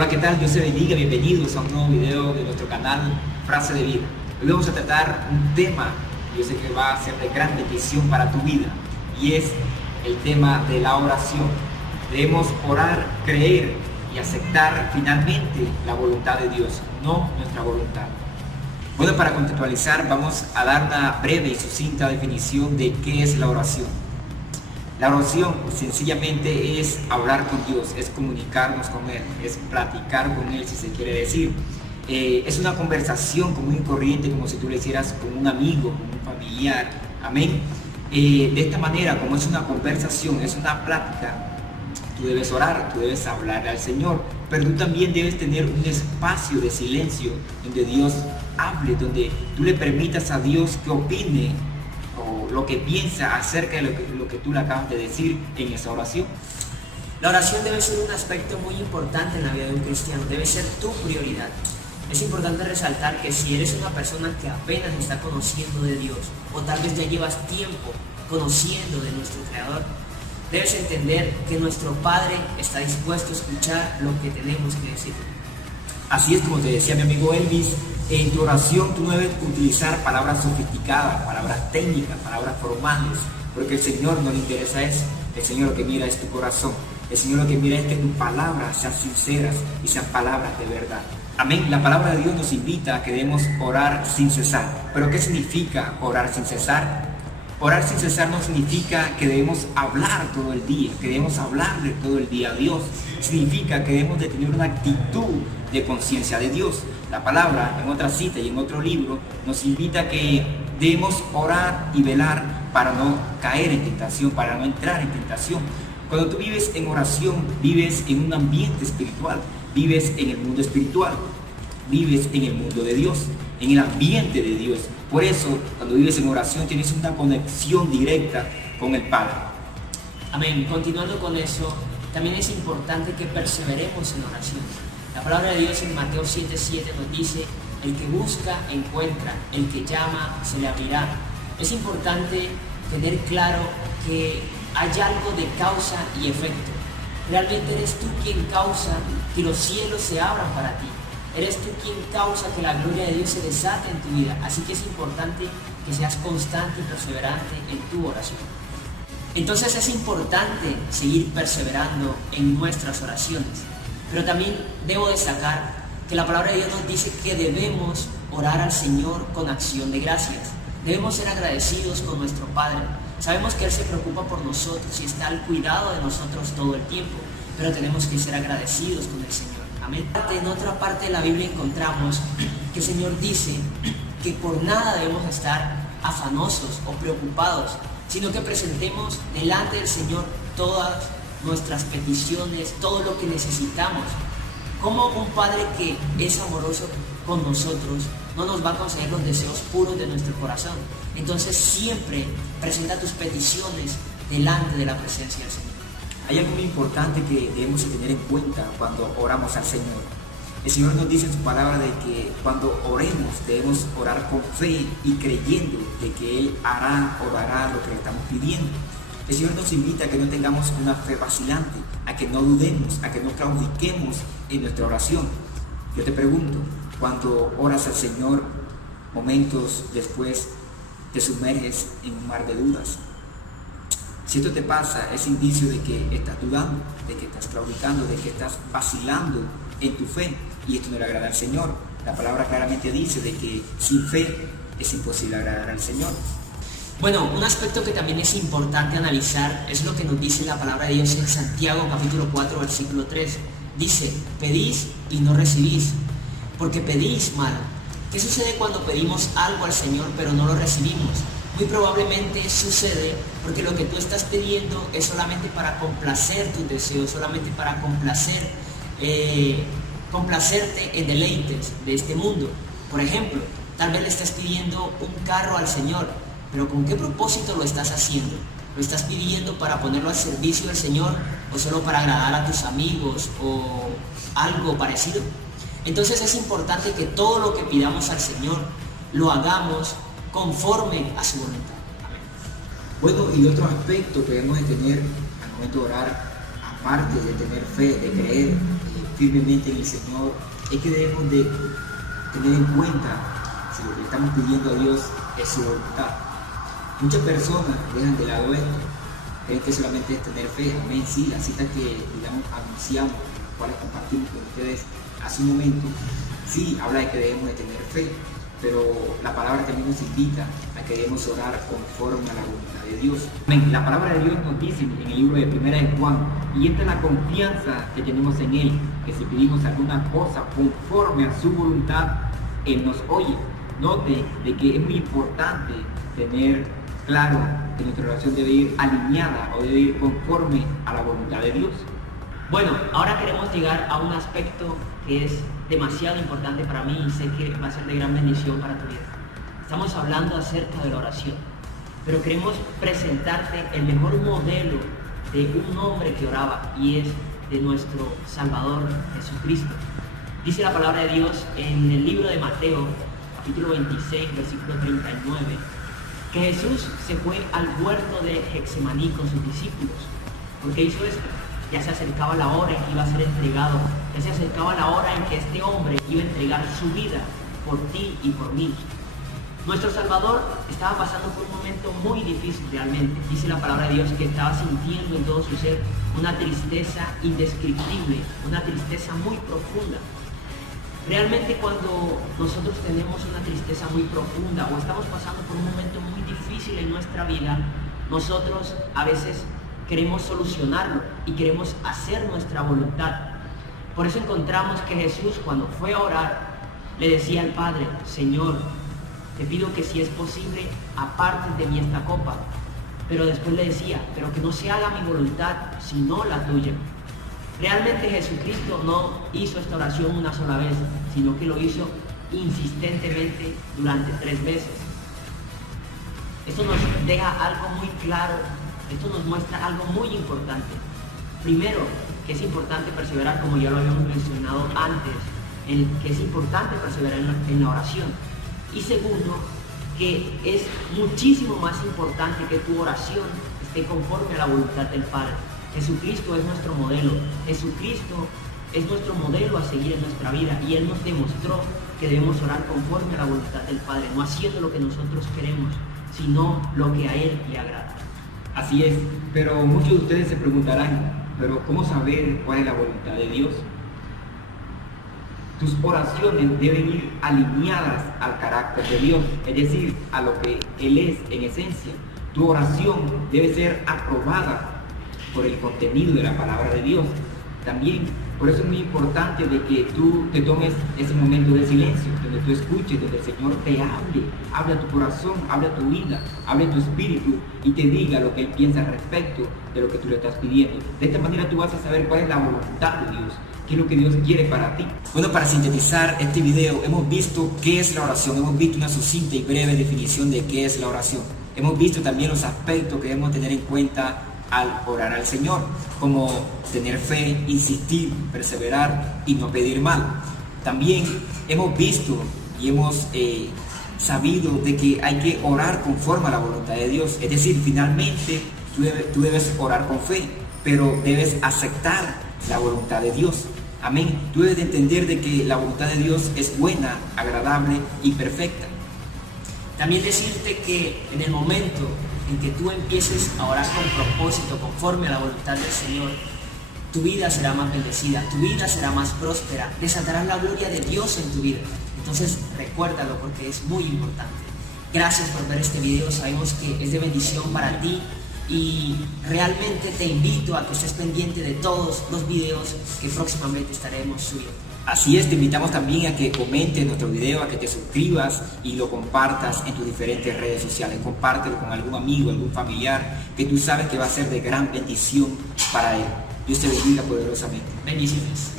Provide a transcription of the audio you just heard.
Hola, ¿qué tal? Dios te bendiga, bienvenidos a un nuevo video de nuestro canal Frase de Vida. Hoy vamos a tratar un tema, yo sé que va a ser de gran bendición para tu vida, y es el tema de la oración. Debemos orar, creer y aceptar finalmente la voluntad de Dios, no nuestra voluntad. Bueno, para contextualizar, vamos a dar una breve y sucinta definición de qué es la oración. La oración sencillamente es hablar con Dios, es comunicarnos con Él, es platicar con Él, si se quiere decir. Es una conversación común y corriente, como si tú le hicieras con un amigo, con un familiar. Amén. De esta manera, como es una conversación, es una plática, tú debes orar, tú debes hablar al Señor, pero tú también debes tener un espacio de silencio donde Dios hable, donde tú le permitas a Dios que opine o lo que piensa acerca de lo que tú le acabas de decir en esa oración. La oración debe ser un aspecto muy importante en la vida de un cristiano, debe ser tu prioridad. Es importante resaltar que si eres una persona que apenas está conociendo de Dios, o tal vez ya llevas tiempo conociendo de nuestro Creador, debes entender que nuestro Padre está dispuesto a escuchar lo que tenemos que decir. Así es, como te decía mi amigo Elvis, en tu oración tú no debes utilizar palabras sofisticadas, palabras técnicas, palabras formales, porque el Señor no le interesa eso. El Señor lo que mira es tu corazón. El Señor lo que mira es que tus palabras sean sinceras y sean palabras de verdad. Amén. La palabra de Dios nos invita a que debemos orar sin cesar. ¿Pero qué significa orar sin cesar? Orar sin cesar no significa que debemos hablar todo el día, que debemos hablarle todo el día a Dios. Significa que debemos de tener una actitud de conciencia de Dios. La palabra, en otra cita y en otro libro, nos invita a que debemos orar y velar para no caer en tentación, para no entrar en tentación. Cuando tú vives en oración, vives en un ambiente espiritual, vives en el mundo espiritual, vives en el mundo de Dios, en el ambiente de Dios. Por eso, cuando vives en oración, tienes una conexión directa con el Padre. Amén. Continuando con eso, también es importante que perseveremos en oración. La palabra de Dios en Mateo 7:7 nos dice: el que busca, encuentra, el que llama, se le abrirá. Es importante tener claro que hay algo de causa y efecto. Realmente eres tú quien causa que los cielos se abran para ti. Eres tú quien causa que la gloria de Dios se desate en tu vida. Así que es importante que seas constante y perseverante en tu oración. Entonces es importante seguir perseverando en nuestras oraciones. Pero también debo destacar que la palabra de Dios nos dice que debemos orar al Señor con acción de gracias. Debemos ser agradecidos con nuestro Padre. Sabemos que Él se preocupa por nosotros y está al cuidado de nosotros todo el tiempo, pero tenemos que ser agradecidos con el Señor. Amén. En otra parte de la Biblia encontramos que el Señor dice que por nada debemos estar afanosos o preocupados, sino que presentemos delante del Señor todas nuestras peticiones, todo lo que necesitamos. Como un Padre que es amoroso con nosotros no nos va a conceder los deseos puros de nuestro corazón. Entonces siempre presenta tus peticiones delante de la presencia del Señor. Hay algo muy importante que debemos tener en cuenta cuando oramos al Señor. El Señor nos dice en su palabra de que cuando oremos debemos orar con fe y creyendo de que Él hará o dará lo que le estamos pidiendo. El Señor nos invita a que no tengamos una fe vacilante, a que no dudemos, a que no claudiquemos en nuestra oración. Yo te pregunto, cuando oras al Señor, momentos después te sumerges en un mar de dudas. Si esto te pasa, es indicio de que estás dudando, de que estás claudicando, de que estás vacilando en tu fe, y esto no le agrada al Señor. La palabra claramente dice de que sin fe es imposible agradar al Señor. Bueno, un aspecto que también es importante analizar es lo que nos dice la palabra de Dios en Santiago capítulo 4 versículo 3. Dice: pedís y no recibís, porque pedís mal. ¿Qué sucede cuando pedimos algo al Señor pero no lo recibimos? Muy probablemente sucede porque lo que tú estás pidiendo es solamente para complacer tus deseos, solamente para complacerte en deleites de este mundo. Por ejemplo, tal vez le estás pidiendo un carro al Señor, pero ¿con qué propósito lo estás haciendo? ¿Lo estás pidiendo para ponerlo al servicio del Señor o solo para agradar a tus amigos o algo parecido? Entonces es importante que todo lo que pidamos al Señor lo hagamos conforme a su voluntad. Amén. Bueno, y otro aspecto que debemos de tener al momento de orar, aparte de tener fe, de creer firmemente en el Señor, es que debemos de tener en cuenta si lo que estamos pidiendo a Dios es su voluntad. Muchas personas dejan de lado esto, creen que solamente es tener fe. Amén, sí, la cita que, digamos, anunciamos, las cuales compartimos con ustedes hace un momento, sí, habla de que debemos de tener fe, pero la palabra también nos invita a que debemos orar conforme a la voluntad de Dios. Amén. La palabra de Dios nos dice en el libro de 1 de Juan, y esta es la confianza que tenemos en Él, que si pedimos alguna cosa conforme a su voluntad, Él nos oye. Note de que es muy importante tener claro que nuestra oración debe ir alineada o debe ir conforme a la voluntad de Dios. Bueno, ahora queremos llegar a un aspecto que es demasiado importante para mí y sé que va a ser de gran bendición para tu vida. Estamos hablando acerca de la oración, pero queremos presentarte el mejor modelo de un hombre que oraba, y es de nuestro Salvador Jesucristo. Dice la palabra de Dios en el libro de Mateo, capítulo 26, versículo 39, que Jesús se fue al huerto de Getsemaní con sus discípulos. ¿Por qué hizo esto? Ya se acercaba la hora en que iba a ser entregado, ya se acercaba la hora en que este hombre iba a entregar su vida por ti y por mí. Nuestro Salvador estaba pasando por un momento muy difícil realmente. Dice la palabra de Dios que estaba sintiendo en todo su ser una tristeza indescriptible, una tristeza muy profunda. Realmente cuando nosotros tenemos una tristeza muy profunda o estamos pasando por un momento muy difícil en nuestra vida, nosotros a veces queremos solucionarlo y queremos hacer nuestra voluntad. Por eso encontramos que Jesús, cuando fue a orar, le decía al Padre: Señor, te pido que si es posible apartes de mí esta copa. Pero después le decía: pero que no se haga mi voluntad sino la tuya. Realmente Jesucristo no hizo esta oración una sola vez, sino que lo hizo insistentemente durante 3 veces. Esto nos deja algo muy claro, esto nos muestra algo muy importante. Primero, que es importante perseverar, como ya lo habíamos mencionado antes, que es importante perseverar en la oración. Y segundo, que es muchísimo más importante que tu oración esté conforme a la voluntad del Padre. Jesucristo es nuestro modelo, Jesucristo es nuestro modelo a seguir en nuestra vida, y Él nos demostró que debemos orar conforme a la voluntad del Padre, no haciendo lo que nosotros queremos, sino lo que a Él le agrada. Así es, pero muchos de ustedes se preguntarán: ¿pero cómo saber cuál es la voluntad de Dios? Tus oraciones deben ir alineadas al carácter de Dios, es decir, a lo que Él es en esencia. Tu oración debe ser aprobada por el contenido de la palabra de Dios. También, por eso es muy importante de que tú te tomes ese momento de silencio, donde tú escuches, donde el Señor te hable a tu corazón, hable a tu vida, hable a tu espíritu y te diga lo que Él piensa al respecto de lo que tú le estás pidiendo. De esta manera tú vas a saber cuál es la voluntad de Dios, qué es lo que Dios quiere para ti. Bueno, para sintetizar este video, hemos visto qué es la oración, hemos visto una sucinta y breve definición de qué es la oración. Hemos visto también los aspectos que debemos tener en cuenta al orar al Señor, como tener fe, insistir, perseverar y no pedir mal. También hemos visto y hemos sabido de que hay que orar conforme a la voluntad de Dios, es decir, finalmente tú debes orar con fe, pero debes aceptar la voluntad de Dios. Amén. Tú debes de entender de que la voluntad de Dios es buena, agradable y perfecta. También decirte que en el momento en que tú empieces a orar con propósito, conforme a la voluntad del Señor, tu vida será más bendecida, tu vida será más próspera, desatarás la gloria de Dios en tu vida. Entonces recuérdalo, porque es muy importante. Gracias por ver este video, sabemos que es de bendición para ti y realmente te invito a que estés pendiente de todos los videos que próximamente estaremos subiendo. Así es, te invitamos también a que comentes nuestro video, a que te suscribas y lo compartas en tus diferentes redes sociales. Compártelo con algún amigo, algún familiar que tú sabes que va a ser de gran bendición para él. Dios te bendiga poderosamente. Bendiciones.